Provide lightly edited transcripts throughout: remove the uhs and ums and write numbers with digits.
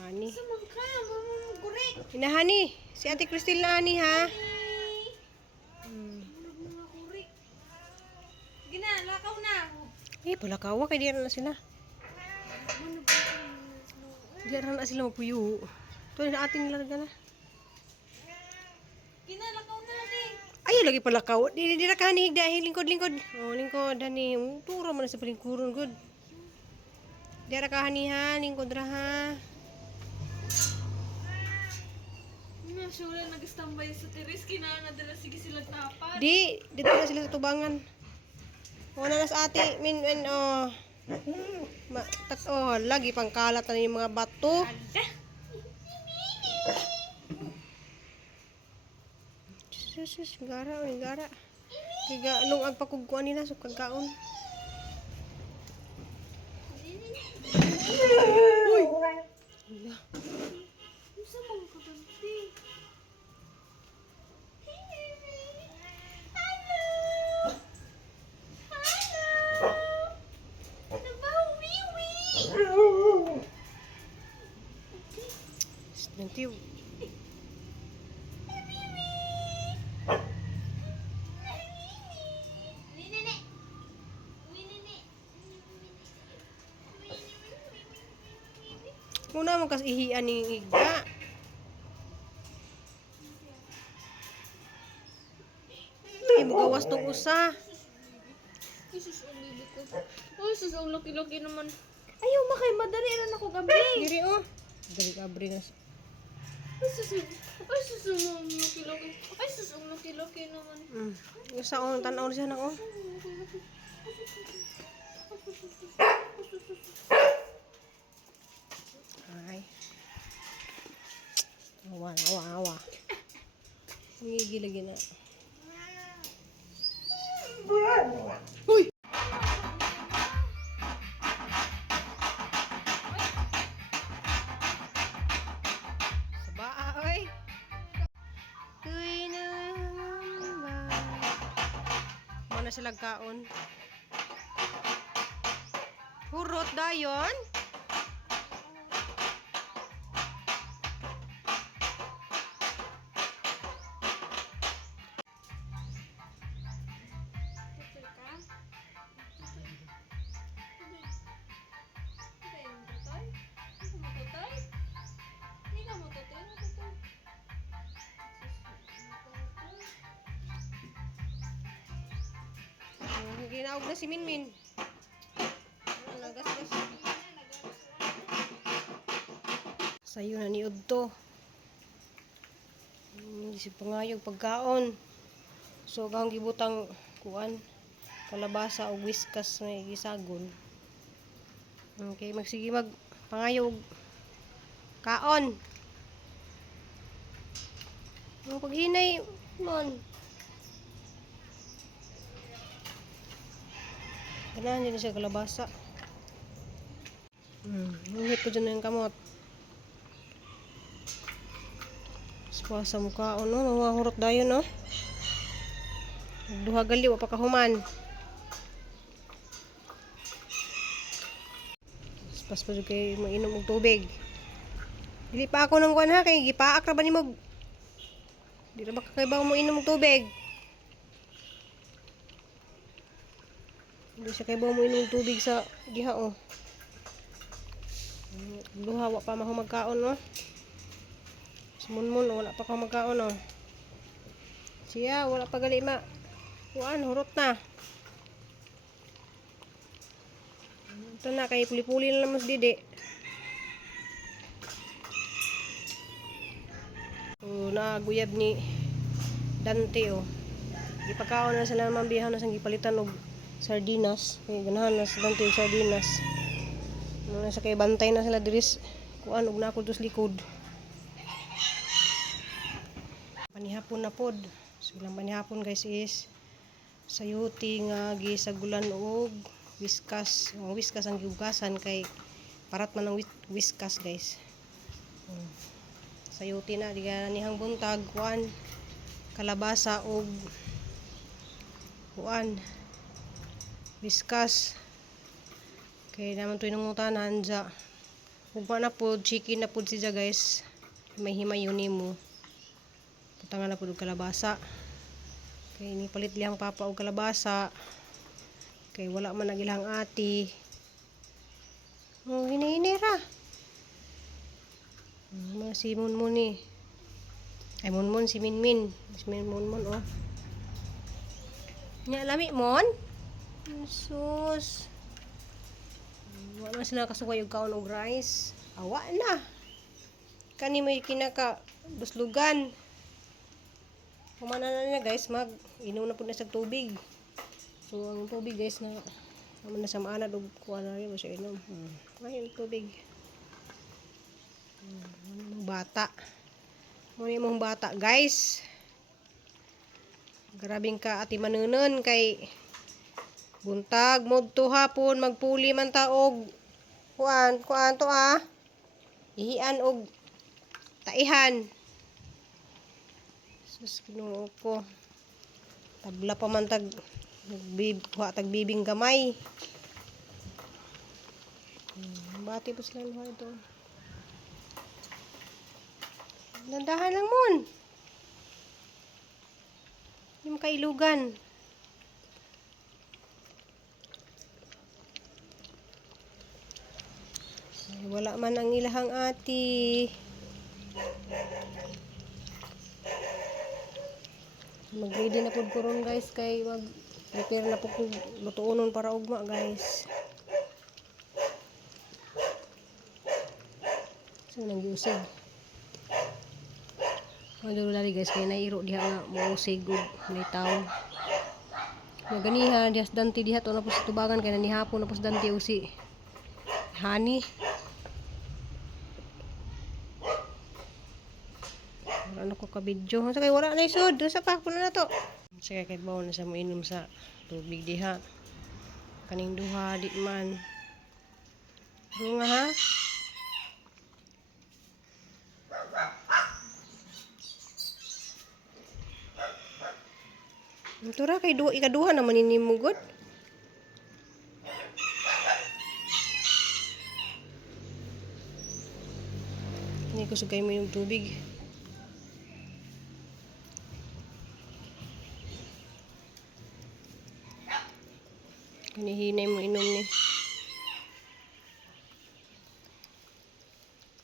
Hani. Sumang ka, mamamagurek. Hinahani. Si Ate Cristel na ani ha. Mga kurik. Gina, lakaw na. Palakawa kay diyan na sila. Diyan na sila magpuyo. Ito na ating nilarga na. Gina, lakaw na ni. Ayaw lagi palakaw. Di na kahani dahil lingkod. Oh, lingkod hani. Turo man na sa palingkuron good. Di ra kahani ha, lingkod ra ha. Sure, nag-standby sa teres. Kinanga dala sige sila tapat. Dito na sila sa tubangan. Wala na sa ate, lagi pang kalat na yung mga bato. Ada. Sus, gara. Kaya nung agpakugkuan nila, so kagkaon. Uy! Wala. Sumang ka banti. Nanti muna mo kas ihian ni iga. Ay mo gawas tong usa. Jesus, ang bibi ko. Oh, sus, ang laki-laki naman. Ayaw, makay, madali rin ako gabi. Diri oh. Dali kabri na. Ay, sus, ang laki-laki. Ay, sus, ang laki-laki naman. Usa on tan-aw siya nang oh. Ay. Awa. Ngigi lagi na. Uy! Sabaa, oy! Uy na ba? Mana sila kaon? Hurot dayon? Ginaog na si Minmin. Nagas-gas. Sayo na ni Udto. Isip pangayog pagkaon. So kahong gibutang kuan kalabasa o whiskas na gisagon. Okay, magsige mag pangayog kaon. Ang pag-inay mon. Ganahan din siya kalabasa. Nungit ko dyan yung kamot. Spasa mukha o no, mawahurot dayon no. Duha gali, wapa kahuman. Pas pa kay mainom og tubig. Dili pa ako nang kuan ha, kay gipaak ra ba ni mo? Di ra ba kakaibaw mo inom og tubig? Hindi siya kay mo inom tubig sa diha oh. Duha wa pa mahu magkaon no. Sumunmun wala pa ka magkaon no. Siya wala pa gali ma. Kuan hurot na. Ito na kay puli-puli na lang mas didi. Naguyab ni Dante oh. Gipakaon na sila mambihan na sang gipalitan og sardinas. Kaya ganahan na sa Dante sardinas. Sa kay bantay na sila diris kuan og nakul tos likod. Panihapon na pod. So ilang panihapon guys is sayuti nga gisagulan og whiskas. Ang whiskas ang giugasan kay parat man ang whiskas guys. Sayuti na diga nihang buntag kuan kalabasa og kuan whiskas kay naman to inungutanan dya Ugma na po, chicken na po siya guys. May himayon mo. Putangan na po og kalabasa. Kay ni palit lihang papa og kalabasa. Kay wala man nagilahang ati. Oh, hini-hini ra. Si Munmun ni. Ay Munmun si Minmin. Si Munmun oh. Nya lami mon? Sus. Wala na sila kasukay og kaon og rice. Awa na. Kani may kinaka duslugan. Kumana na niya guys, mag-inom na po na sa tubig. So ang tubig guys na naman na sa maanad og kuha na rin mo siya inom. Ayun tubig. Bata. Muna mong bata guys. Grabing ka ati manunon kay buntag modto hapon magpuli man ta og kuan to ihian og taihan. Sus Ginoo ko. Tabla pa man tag bibing gamay. Bati po sila luha ito. Nandahan lang mon. Yung kailugan. Ay, wala man ang ilahang ati. Mag-ready na po koron guys kay mag-prepare na po kung lutuonon para ugma guys. So nag-usig. Maduro lari guys kay nairo diha nga mousig ug may tawo. Naganiha diha danti diha to na po sa tubangan kay nanihapon na po sa danti usi. Hani. Wala na ko ka-video. Sa kay wala na isod. Sa pa ko na to. Sa kay bawo na sa moinom sa tubig diha. Kaning duha di man. Bunga ha. Tura kay ikaduha naman inimugod. Ini ko sugay mo yung tubig. Kanihinay mo inom ni.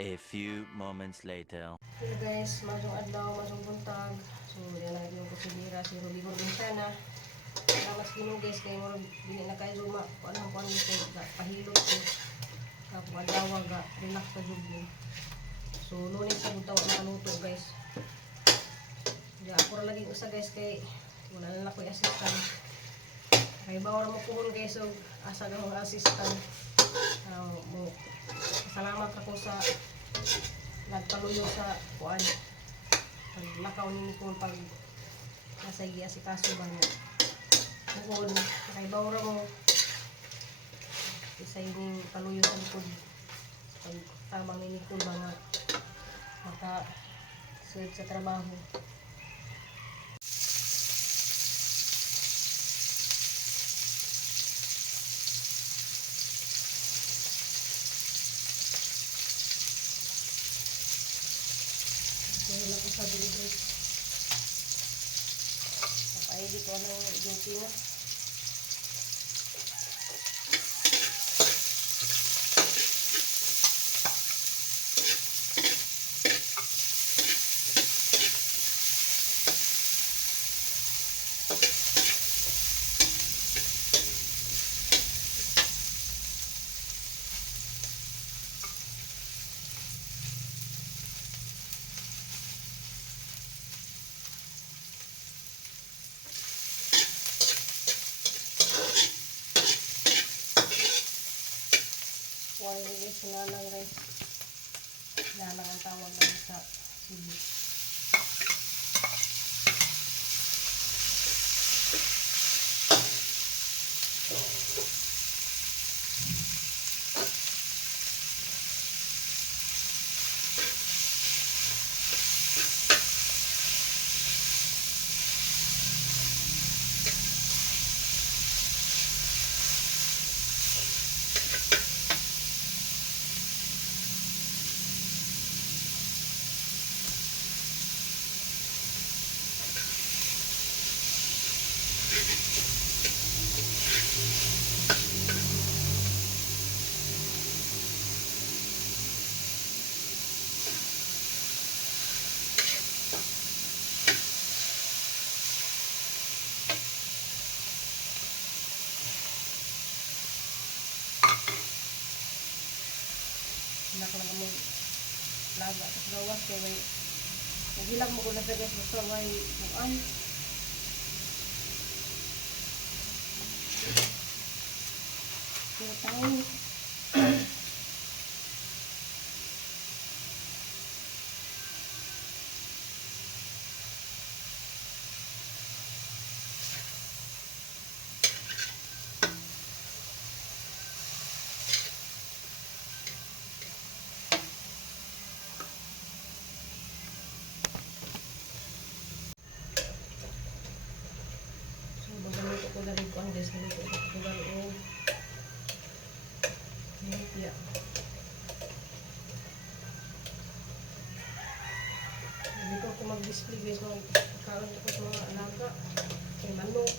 A few moments later. Hello guys, masong adlaw, masong buntag. So, yan na yung kusilira si Ruby Gordonsana. Salamat sa Ginoo guys, kay mo dili na kay luma. Anong kuan ko pahilot ko. Kapag adlaw ga relax ka jud ni. So, lunes sa butaw na kaluto guys. Di ako ra lagi usa guys kay wala na ko assistant. Kay bawal mo kuhon guys so asa ga mo assistant. Mo salamat ako sa nagpaluyo sa kuan. Paglakaw ni ko pag nasa iya si kaso ba mo. Kuhon kay bawal mo isa yung paluyo sa likod. Pag tamang ni Nicole ba nga maka sulit sa trabaho. Kaya lang ko sa bilibig. Naka-edit ko ng duty na. Sinalang guys. Sinalang ang tawag lang sa Cebu. mo laga sa gawas kay may nagilang mo ko na sa guys basta may buan. So tayo magaluto ko na rin ko ang guys, galuto ko na rin o lumpia. Hindi ko ako mag-display guys, magkakaroon ko sa mga alaga may manok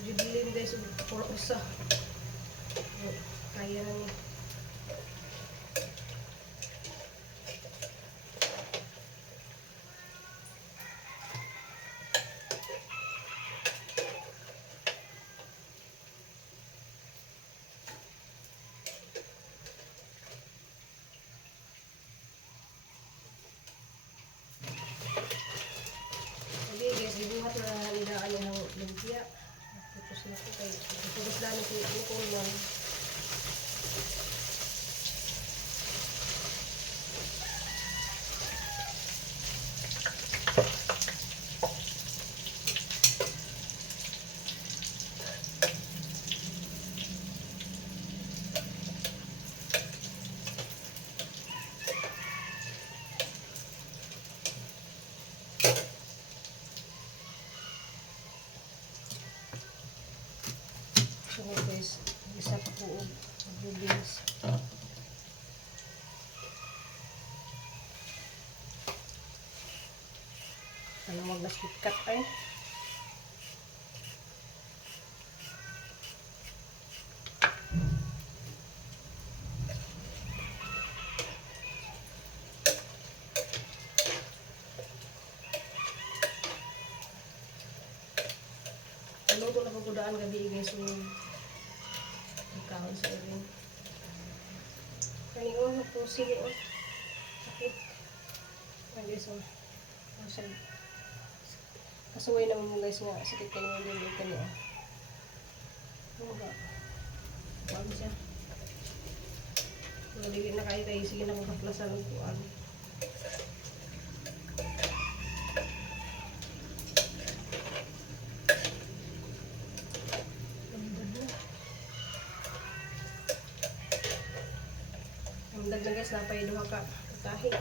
jubilin guys, puro usa kaya na niya. Ibuhat na nidaan yung lumpia. Putos na ito kayo. Putos lang ito yung kulang. So guys, isa pa po mag-beans. Ano mag-nasitkat ay? Luto na pagkudaan gabi guys yung ikaw sa irin. Kanino po sili o sakit. Ayan guys o. Kasuway naman mo guys nga sakit kanino din yung kanino. Ano ba? Bago siya. Maligit na kayo kayo. Sige na kung kaplasan ng kuwan. Dagdag guys, napay duha ka tahi.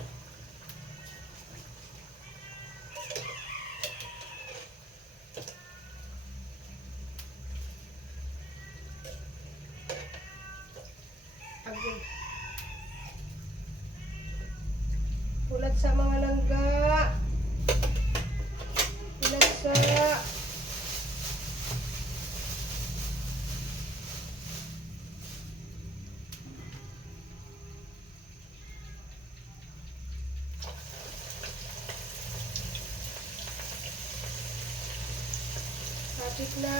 Agad. Ulat sa mga langga. Ulat sa kapit na.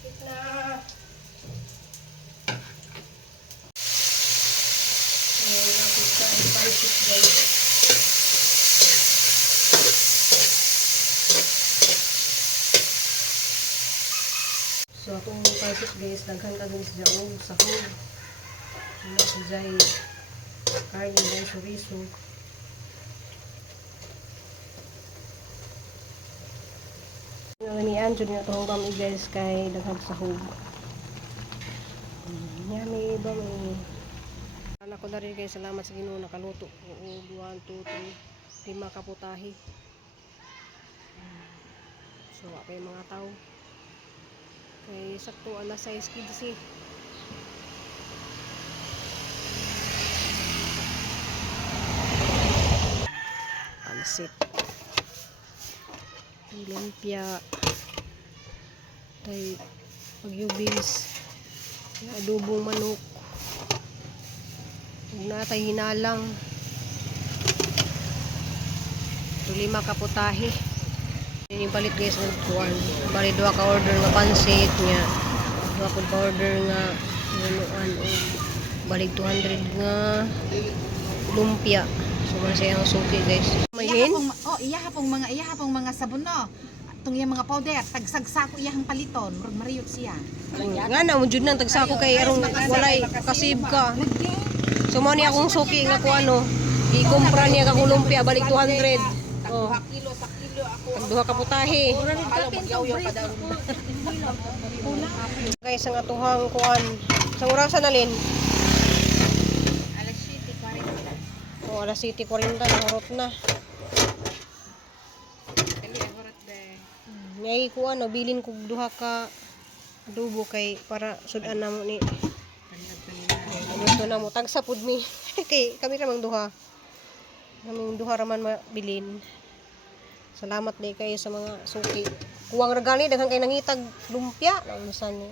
Kapit na. Ayan, kapit na. Ipansip guys. So akong pancit guys, daghan ka din sa jaong sahog. Wala sa jay karne ng chorizo. Nganian jud nga tong bami guys kay daghan sahog. Yummy bami. Ana ko na rin guys, salamat sa Ginoo nakaluto ko og 1 2 3 5 ka putahe. So ako yung mga tao. Kay sakto alas 6 kidsi. Pansit. Lumpia. Tay pagyubis. Adobong manok. Ug natay hinalang. to 5 ka putahe. Ini palit guys ng kuan. Bali 2 ka order nga pansit nya. 2 ka order nga ano balik 200 nga lumpia. So man siya ang suki guys. Mayin. Iya hapong mga sabon no. Tung iya mga powder, tagsagsako iyang paliton, murag mariyot siya. Nga na mo jud nang tagsako kay arong walay kasib ka. So mo ni akong suki nga ko ano, ikumpra niya ka lumpia balik 200. Oh. Kilo sa kilo ako. Tag 2 ka putahe. Guys, ang atuhang kuan. Sa orasan alin? Alas 7:40. O, alas 7:40 na, horot na. Dali agorot be. Ngay ko ano, bilin ko 2 ka adobo kay para sudan na mo ni. Gusto na mo tagsa pud mi. Kay kami ra mang duha. Kaming duha ra man mabilin. Salamat di kayo sa mga suki. Kuwang regali daghang kay nangitag lumpia. Ano san ni?